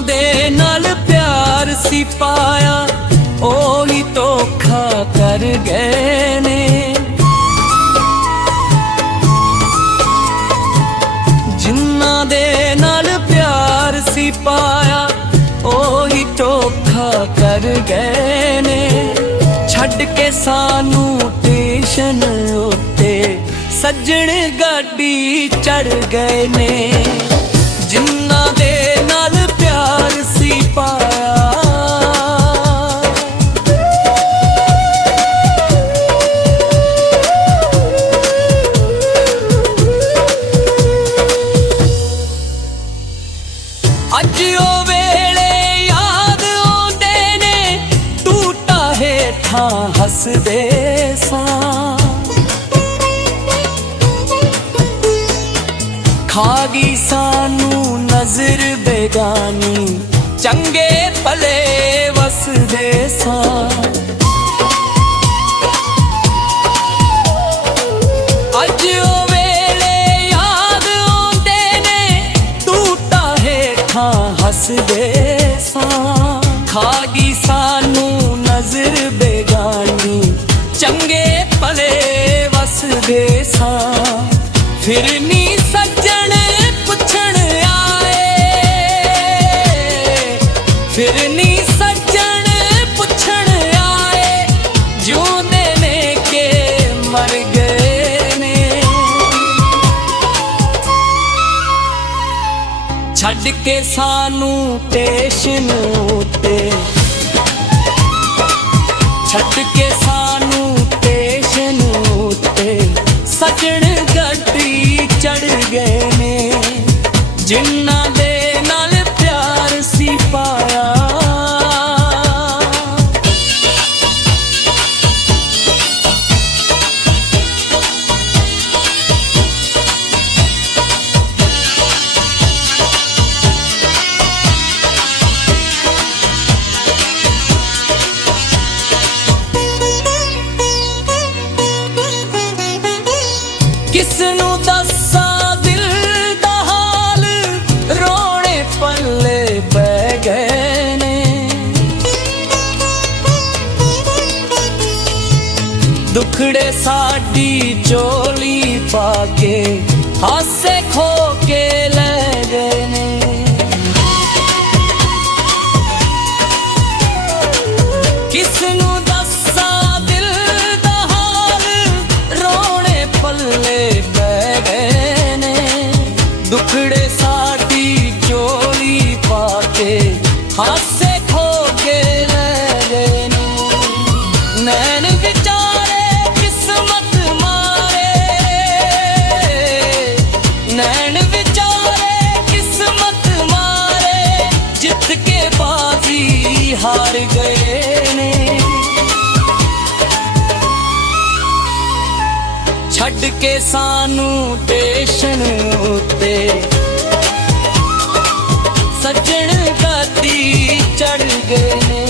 दे नाल प्यार सी पाया ओही धोखा कर गए ने। जिन्ना दे नाल प्यार सी पाया ओही धोखा कर गए ने। छड्ड के सानू स्टेशन उत्ते सज्जण गाड़ी चढ़ गए ने। जिन्ना दे नाल प्यार सी पाया अज ओ वेले याद आउंदे ने टूटा हेठां हसदे सां। खा गई सानू नजर बेगानी चंगे भले वसदे सां। अज ओ वेले याद आउंदे ने टूटा हेठां हसदे सां। खा गई सानू नजर बेगानी चंगे भले वसदे सां। फिर नी सज्जण पुछण आए, फिर नी सज्जण पुछण आए जिउंदे ने के मर गए ने। छड्ड के सानू स्टेशन उत्ते, छड्ड के सानू स्टेशन उत्ते सज्जण गड्डी चढ़ गए ने। जिन्ना दे नाल प्यार सी पाया किसनू दसा दिल दा हाल रोने पल्ले बह गए ने। दुखड़े साडी चोली पाके हासे खो के ले गए ने। किसनू दसा दिल दा हाल रोने पल्ले दुखड़े साडी चोली पाके हासे खो के ले गए ने। नैन विचारे किस्मत मारे, नैन विचारे किस्मत मारे जित के बाजी हार गए ने। छड्ड के सानू स्टेशन उत्ते सज्जण गाड़ी चढ़ गए ने।